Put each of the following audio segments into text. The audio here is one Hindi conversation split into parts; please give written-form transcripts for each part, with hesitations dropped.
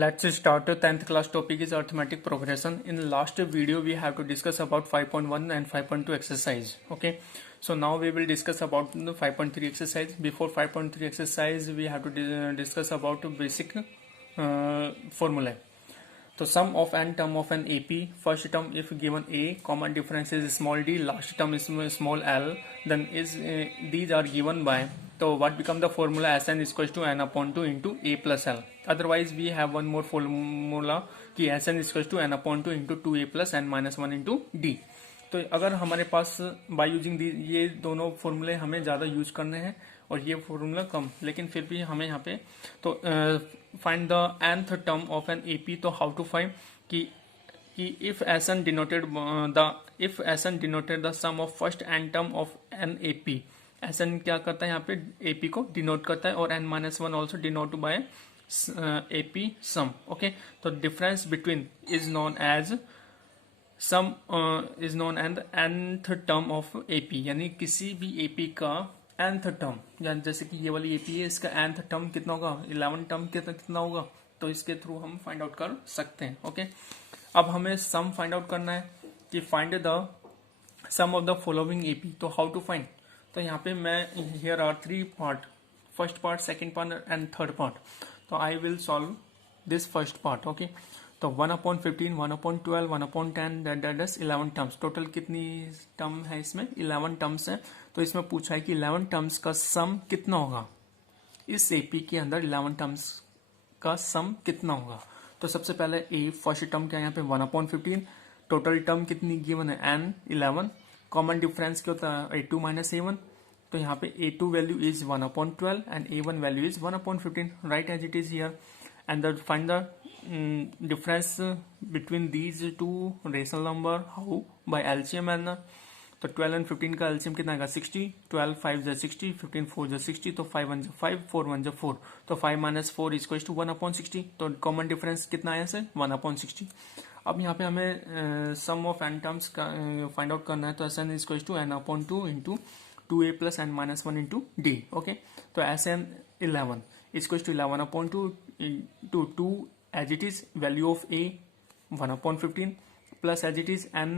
Let's start. 10th class topic is arithmetic progression. In last video we have to discuss about 5.1 and 5.2 exercise. Okay, so now we will discuss about the 5.3 exercise. Before 5.3 exercise we have to discuss about basic formula. So sum of n term of an AP, first term if given A, common difference is small d, last term is small l, then is these are given by, so what become the formula? Sn is equals to n upon 2 into A plus L. Otherwise we have one more formula कि Sn is equals to n upon 2 into 2A plus n minus 1 into D. तो अगर हमारे पास बाय यूजिंग ये दोनों फॉर्मूले हमें ज़्यादा यूज करने हैं और ये फॉर्मूला कम, लेकिन फिर भी हमें यहाँ पे तो find the nth term of an AP. तो हाउ टू फाइंड कि if Sn denoted the sum of first n term of an AP. Sn क्या करता है यहाँ पे AP को डिनोट करता है और n minus one also denote by AP sum. Okay, तो difference between is known as sum is known and nth term of AP. यानी किसी भी AP का nth टर्म, जैसे कि ये वाली AP है, इसका nth टर्म कितना होगा, 11 टर्म कितना होगा, तो इसके थ्रू हम फाइंड आउट कर सकते हैं. ओके, अब हमें सम फाइंड आउट करना है कि find the sum of the following AP. तो हाउ टू फाइंड, तो यहाँ पे मैं here are 3 part, first part, second part and third part. तो I will solve this first part. Okay, तो 1/15, 1/12, 1/10 दैट इज 11 टर्म्स. टोटल कितनी टर्म है इसमें, 11 टर्म्स है. तो इसमें पूछा है कि 11 टर्म्स का सम कितना होगा, इस AP के अंदर 11 टर्म्स का सम कितना होगा. तो सबसे पहले A फर्स्ट टर्म क्या है यहाँ पे 1/15. टोटल टर्म कितनी गिवन है n 11. कॉमन डिफरेंस क्या होता है A2 माइनस A1. तो यहाँ पे A2 value is 1/12 and A1 value is 1/15. Right as it is here and find the difference between these two rational number. how? by LCM. and तो 12 and 15 का LCM कितना आएगा 60. 12 5 जा 60, 15 4 जा 60, तो 5 1 जा 5, 4 1 जा 4, तो 5 minus 4 is equals to 1/60. तो कॉमन डिफरेंस कितना आया से 1/60. अब यहाँ पे हमें सम ऑफ n टर्म्स का फाइंड आउट करना है. तो Sn is equals to n/2 into 2A plus n minus 1 into D. Okay, तो Sn 11 is equals to 11/2 into 2 as it is value of A 1/15 plus as it is n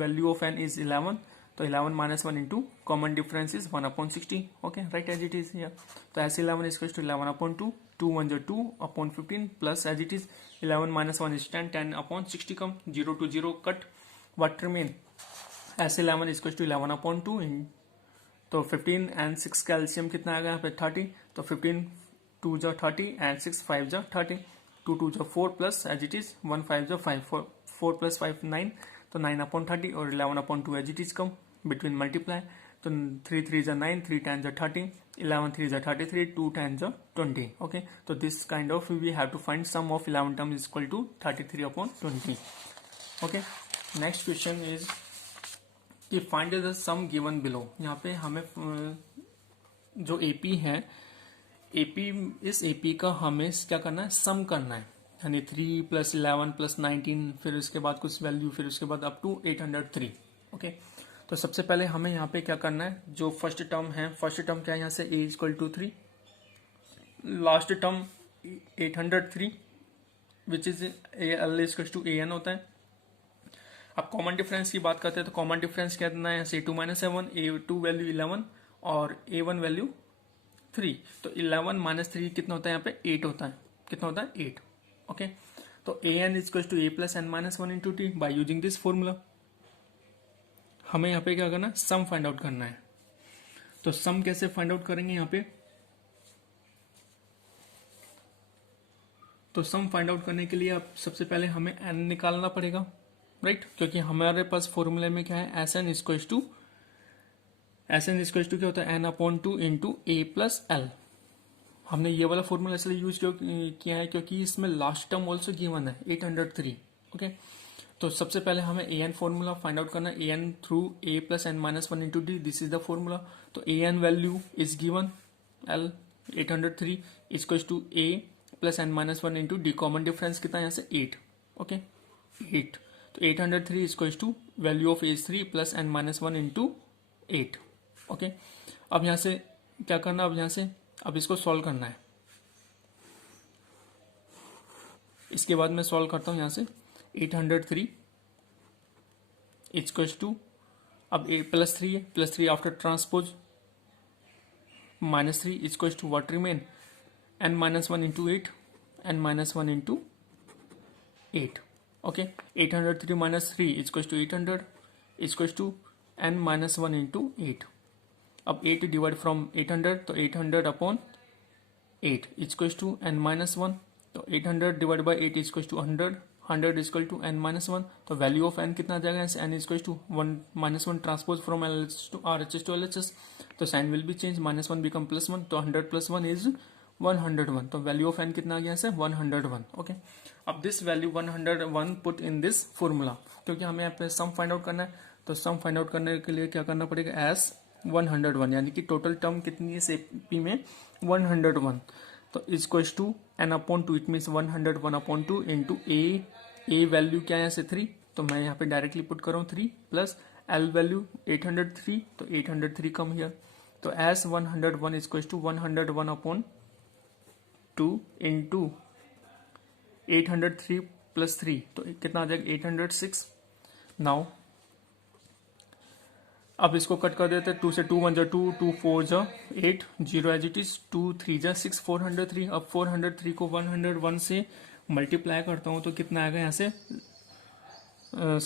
value of n is 11. तो 11 minus 1 into common difference is 1/60. okay, right as it is here. तो as 11 is equals to 11/2, 2 1 is 2/15 plus as it is 11 minus 1 is 10, 10/60 come 0 to 0 cut. what remain, as 11 is equals to 11/2 in, तो 15 and 6 का LCM कितना आएगा यहाँ पे 30. तो 15 2 जा 30 and 6 5 जा 30. 2 2 जा 4 plus as it is 1 5 जा 5, 4 plus 5 9, तो 9/30 और 11/2 as it is come between multiply. तो 3 3 जा 9, 3 10 जा 30, 11 3 जा 33, 2 10 जा 20. okay, तो this kind of we have to find sum of 11 terms is equal to 33/20. okay, next question is कि find the sum given below. यहाँ पे हमें जो AP है, AP इस AP का हमें क्या करना है, सम करना है. यानी 3 + 11 + 19, फिर उसके बाद कुछ वैल्यू, फिर उसके बाद अप टू 803. ओके, तो सबसे पहले हमें यहाँ पे क्या करना है, जो फर्स्ट टर्म है, फर्स्ट टर्म क्या है यहाँ से A = 3, last term 803 which is L = AN होता है. अब कॉमन डिफरेंस की बात करते हैं तो कॉमन डिफरेंस कितना है, A2 - A1, A2 वैल्यू 11 और A1 वैल्यू 3. तो 11 - 3 कितना होता है यहाँ पे 8 होता है. कितना होता है 8. ओके, तो AN is equals to A plus n minus 1 into T. Bye using this formula हमें यहाँ पे क्या करना है, सम फाइंड आउट करना है. तो सम कैसे फाइंड आउट करेंगे यहाँ पे, तो सम फाइंड आउट करने के लिए अब सबसे पहले हमें n निकालना पड़ेगा. राइट, क्योंकि हमारे पास फॉर्मूले में क्या है, Sn is equals to क्या होता है n/2 into A plus L. हमने ये वाला फॉर्मूला इसलिए यूज किया है क्योंकि इसमें लास्ट टर्म ऑल्सो गिवन है 803. ओके, तो सबसे पहले हमें AN फॉर्मूला फाइंड आउट करना है. AN through A plus n minus 1 into D. This is the formula. तो AN value is given L 803 is equals to A plus n minus 1 into D. Common difference कितना है यहाँ से 8. ओके, 8. तो 803 is equals to value of A3 plus n minus 1 into 8. Okay, अब यहाँ से क्या करना, अब यहाँ से अब इसको सॉल्व करना है. इसके बाद मैं सॉल्व करता हूँ यहाँ से 803 इक्वल्स टू, अब +3 है, +3 after transpose -3 equals to what remain n-1 into 8 n-1 into 8. Okay 803 minus 3 equals to 800 equals to n-1 into 8. अब 8 डिवाइड फ्रॉम 800 तो 800 अपॉन 8 इक्वल्स टू n-1. तो 800 divide by 8 equals to 100. 100 equal to n-1. तो वैल्यू ऑफ n कितना आ जाएगा, n equal to 1 transpose from LHS to RHS to LHS. तो sign will be change, -1 become +1. तो 100 + 1 इज 101. तो वैल्यू ऑफ n कितना आ गया है, 101. ओके, अब this value 101 put in this formula, क्योंकि हमें यहाँ पे सम फाइंड आउट करना है. तो सम फाइंड आउट करने के लिए क्या करना पड़ेगा, एस 101, यानी कि टोटल टर्म कितनी है एपी में 101. तो equals to n/2, it means 101/2 into a value क्या है यहाँ से 3. तो मैं यहाँ पे डायरेक्टली पुट कर रहा हूँ 3 प्लस एल वैल्यू 803. तो 803 कम हियर. तो S 101 equals to 101/2 into 803 plus 3. तो कितना आ जाएगा 806. नाउ अब इसको कट कर देते हैं. 2 से 2 1 जा 2, 2 4 जा 8, 0 एज इट इज, 2 3 जा 6, 403. अब 403 को 101 से मल्टीप्लाई करता हूँ तो कितना आएगा यहाँ से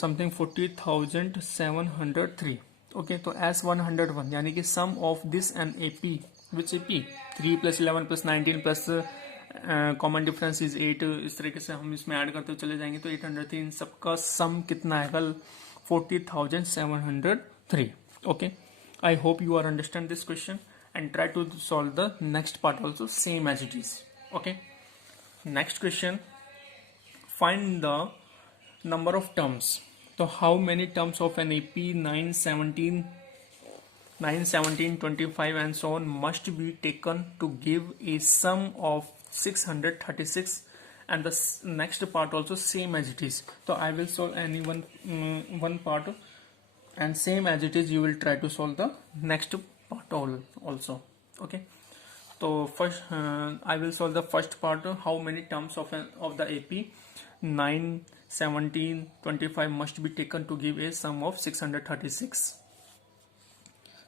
समथिंग 40,703. ओके, तो एस 101 यानी कि sum of this n AP, which AP 3 + 11 + 19 plus common difference is 8. इस तरीके से हम इसमें ऐड करते चले जाएंगे. तो 803 इन सबका सम कितना आएगा 40,703. Okay, I hope you are understand this question and try to solve the next part also same as it is. Okay, next question, find the number of terms. So how many terms of an AP 9 17 25 and so on must be taken to give a sum of 636, and the next part also same as it is. So I will solve any one part, and same as it is you will try to solve the next part also. Okay, so first I will solve the first part, how many terms of the AP 9 17 25 must be taken to give a sum of 636.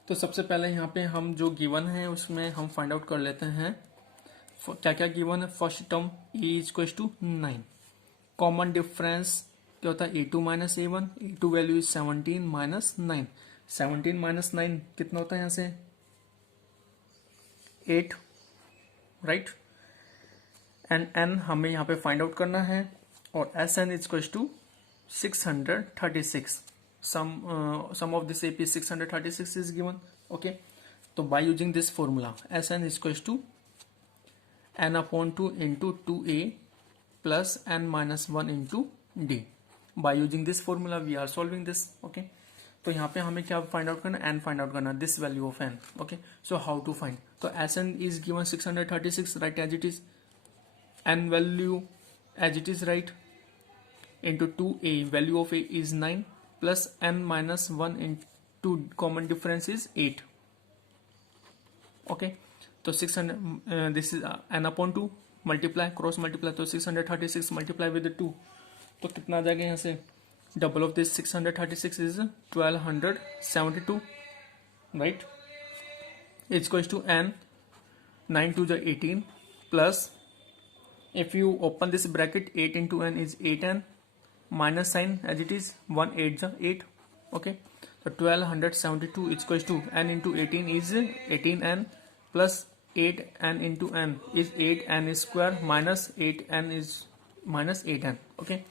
तो सबसे पहले यहाँ पे हम जो गिवन है उसमें हम फाइंड आउट कर लेते हैं क्या क्या गिवन है. First term a equal to 9, common difference क्या होता है a2 - a1. a2 value is 17 - 9. 17 - 9 कितना होता है यहाँ से 8, राइट. एंड n हमें यहाँ पे फाइंड आउट करना है, और S n is to 636. Sum of this AP 636 is given. Okay, तो by using this formula S n is to n/2 into 2a plus n-1 into d. By using this formula we are solving this. Okay, तो यहाँ पे हमें क्या फाइंड आउट करना, n फाइंड आउट करना, this value of n. Okay, so how to find. तो S n is given 636, right as it is, n value as it is, right, into 2a value of a is 9 plus n-1 into common difference is 8. Okay, तो 600 this is n/2 multiply cross multiply. तो 636 मल्टीप्लाई विद 2, तो कितना आ जाएगा यहाँ से double of this 636 is 1272, right. Equals to n 9 2 जा 18 plus if you open this bracket 8 into n is 8n minus sign as it is 1 8 जा 8. ओके, तो 1272 equals to n into 18 is 18n plus 8n into n is 8n square minus 8n is minus 8n. Okay,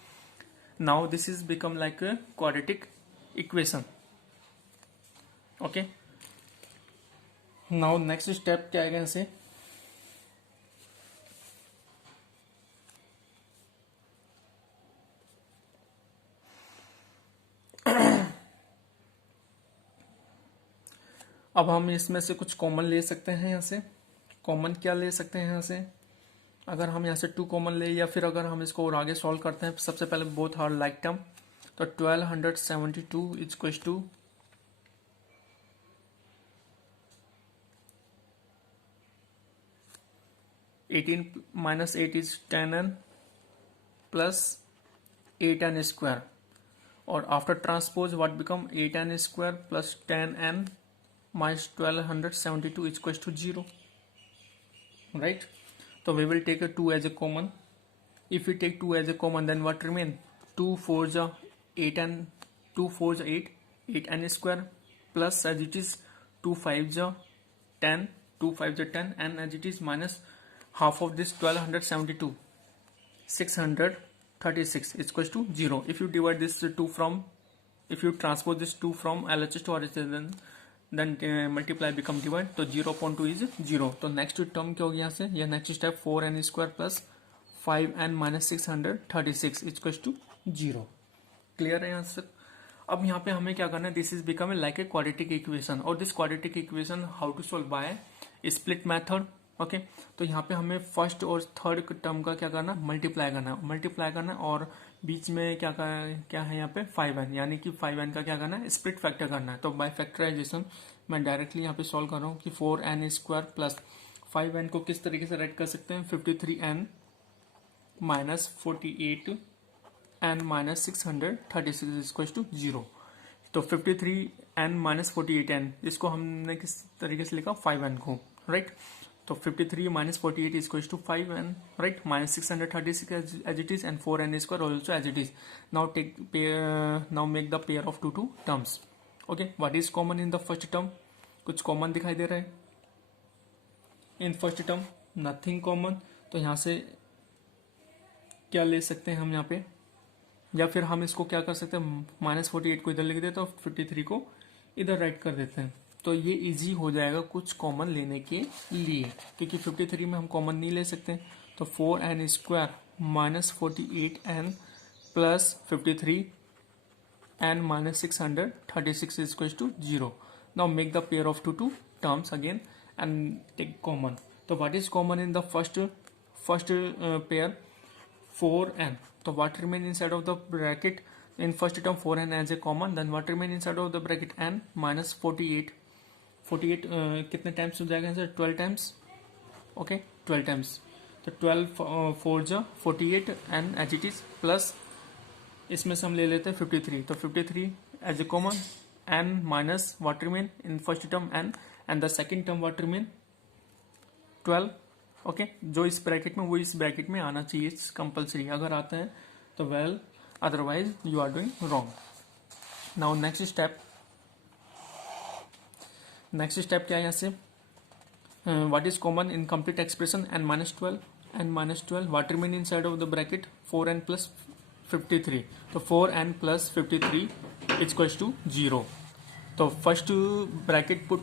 now this is become like a quadratic equation. Okay, now next step क्या आएगा इसे, अब हम इसमें से कुछ कॉमन ले सकते हैं. यहाँ से कॉमन क्या ले सकते हैं यहाँ से, अगर हम यहाँ से 2 कॉमन ले, या फिर अगर हम इसको और आगे सॉल्व करते हैं. सबसे पहले बोथ आर लाइक टर्म. तो 1272 equal to 18 - 8 is 10n plus 8n square, or after transpose what become 8n square plus 10n minus 1272 is equals to 0, right? So we will take a 2 as a common. If we take 2 as a common, then what remain? 2 4s are 8n, 2 4s are 8, 8n square plus as it is 2 5s are 10, 2 5s are 10, and as it is minus half of this 1272, 636 is equals to 0. If you divide this 2 from, if you transpose this 2 from LHS to RHS, then multiply become divide, तो 0.2 is 0. तो नेक्स्ट टर्म क्या हो गया यहाँ से? यह next step 4n square plus 5n minus 636 equals to 0. Clear है यहाँ से? अब यहाँ पे हमें क्या करना है? This is become like a quadratic equation, और this quadratic equation how to solve by split method. Okay, तो यहाँ पे हमें फर्स्ट और थर्ड टर्म का क्या करना? मल्टीप्लाई करना, और बीच में क्या है यहाँ पे 5n, यानी कि 5n का क्या करना है? स्प्लिट फैक्टर करना है. तो बाय फैक्टराइजेशन मैं डायरेक्टली यहाँ पे सॉल्व कर रहा हूँ कि 4n स्क्वायर प्लस 5n को किस तरीके से राइट कर सकते हैं? 53n minus 48n minus 636 equal to 0. तो 53n माइनस 48n, इसको हमने किस तरीके से लिखा? 5n को, राइट? तो 53 minus 48 is equals to 5n, right? Minus 636 as it is, and 4n square also as it is. Now now make the pair of two terms. Okay, what is common in the first term? कुछ common दिखाई दे रहा है in first term? Nothing common. तो यहाँ से क्या ले सकते हैं हम यहाँ पे, या फिर हम इसको क्या कर सकते हैं? -48 को इधर लिख देते हैं और 53 को इधर राइट कर देते हैं. तो ये इजी हो जाएगा कुछ कॉमन लेने के लिए, क्योंकि 53 में हम कॉमन नहीं ले सकते. तो 4n square minus 48n plus 53n minus 636 is equal to 0. Now make the pair of two terms again and take common. तो what is common in the first pair? 4n. तो what remain inside of the bracket? in first term 4n as a common, then what remain inside of the bracket? n minus 48 कितने टाइम्स हो जाएगा सर? 12 टाइम्स. Okay, 12 times. तो 12 4 जा 48 and as it is plus इसमें से हम ले लेते हैं 53. तो 53 as a common, n minus what remain in first term n, and the second term what remain 12. Okay, जो इस ब्रैकेट में वो इस ब्रैकेट में आना चाहिए कंपल्सरी. अगर आता है तो well, otherwise you are doing wrong. Now next step क्या है यहाँ से? What is common in complete expression? n minus 12. What remain inside of the bracket? 4n plus 53. तो 4n plus 53 is equals to 0. तो first bracket put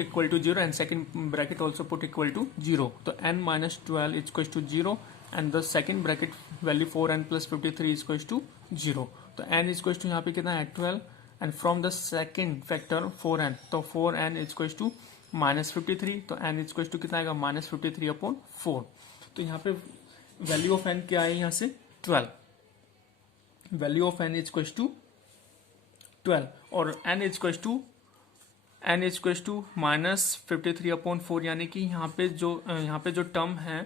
equal to 0 and second bracket also put equal to 0. तो n minus 12 is equals to 0, and the second bracket value 4n plus 53 is equals to 0. तो n is equals to यहाँ पे कितना है? 12, and from the second factor 4n, तो 4n is equals to minus 53. तो n is equals to कितना आएगा? minus 53 upon 4. तो यहाँ पे वैल्यू ऑफ n क्या है यहाँ से? 12. Value of n is equals to 12, और n is equals to minus 53 upon 4, यानी कि यहाँ पे जो टर्म है,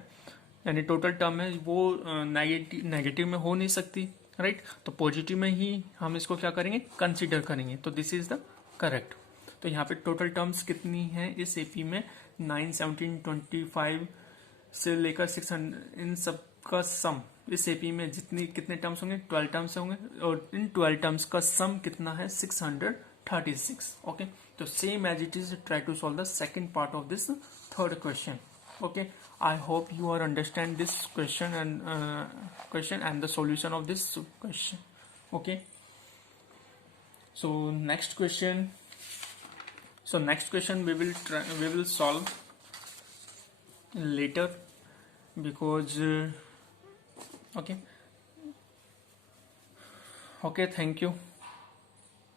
यानी टोटल टर्म है, वो नेगेटिव में हो नहीं सकती, राइट? तो पॉजिटिव में ही हम इसको क्या करेंगे? कंसीडर करेंगे. तो दिस इज द करेक्ट. तो यहाँ पे टोटल टर्म्स कितनी है इस एपी में? 9, 17, 25 से लेकर 600, इन सब का सम इस एपी में कितने टर्म्स होंगे? 12 टर्म्स होंगे, और इन 12 टर्म्स का सम कितना है? 636. ओके, तो same as it is try to solve the second part of this third question. Okay, I hope you are understand this question and the solution of this question. Okay, so next question we will solve later, because okay, thank you.